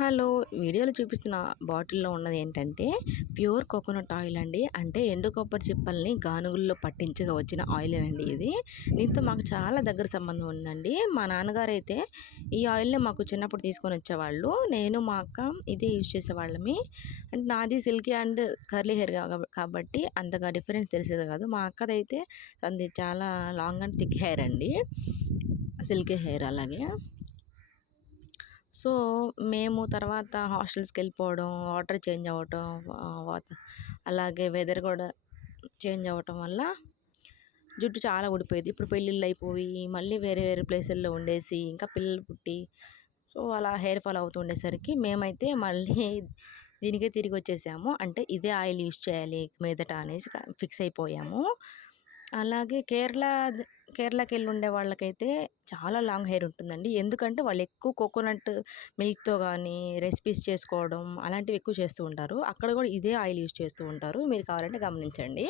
Hello! వీడియోలో చూపిస్తున్న బాటిల్‌లో ఉన్నది ఏంటంటే, ప్యూర్ కోకోనట్ ఆయిల్ అండి. అంటే ఎండు కొబ్బరి చిప్పల్ని గానుగుల్లో పట్టించగా వచ్చిన ఆయిలేనండి ఇది. దీంతో మాకు చాలా దగ్గర సంబంధం ఉందండి. మా నాన్నగారైతే ఈ ఆయిల్‌ని మాకు చిన్నప్పుడు తీసుకొనొచ్చేవాళ్ళు. నేను, మా అక్క ఇదే యూజ్ చేసేవాళ్ళమి. అంటే నాది సిల్కీ అండ్ కర్లీ హెయిర్ కాబట్టి అంతగా డిఫరెన్స్ తెలిసేది కాదు. మా అక్కదైతే తనది చాలా లాంగ్ అండ్ థిక్ హెయిర్ అండి. సిల్కీ హెయిర్ అలాగే. సో, మేము తర్వాత హాస్టల్స్‌కెళ్ళిపోవడం, వాటర్ చేంజ్ అవ్వటం, అలాగే వెదర్ కూడా చేంజ్ అవ్వటం వల్ల జుట్టు చాలా ఊడిపోయేది. ఇప్పుడు పెళ్ళిళ్ళయిపోయి, మళ్ళీ వేరే వేరే ప్లేసుల్లో ఉండేసి, ఇంకా పిల్లలు పుట్టి, సో, అలా హెయిర్ ఫాల్ అవుతూ ఉండేసరికి మేమైతే మళ్ళీ దీనికే తిరిగొచ్చేసాము. అంటే ఇదే ఆయిల్ యూజ్ చేయాలి ఇక మీదట అనేసి ఫిక్స్ అయిపోయాము. అలాగే కేరళకెళ్ళి ఉండే వాళ్ళకైతే చాలా లాంగ్ హెయిర్ ఉంటుందండి. ఎందుకంటే వాళ్ళు ఎక్కువ కోకోనట్ మిల్క్‌తో గానీ, రెసిపీస్ చేసుకోవడం అలాంటివి ఎక్కువ చేస్తూ ఉంటారు. అక్కడ కూడా ఇదే ఆయిల్ యూజ్ చేస్తూ ఉంటారు. మీరు కావాలంటే గమనించండి.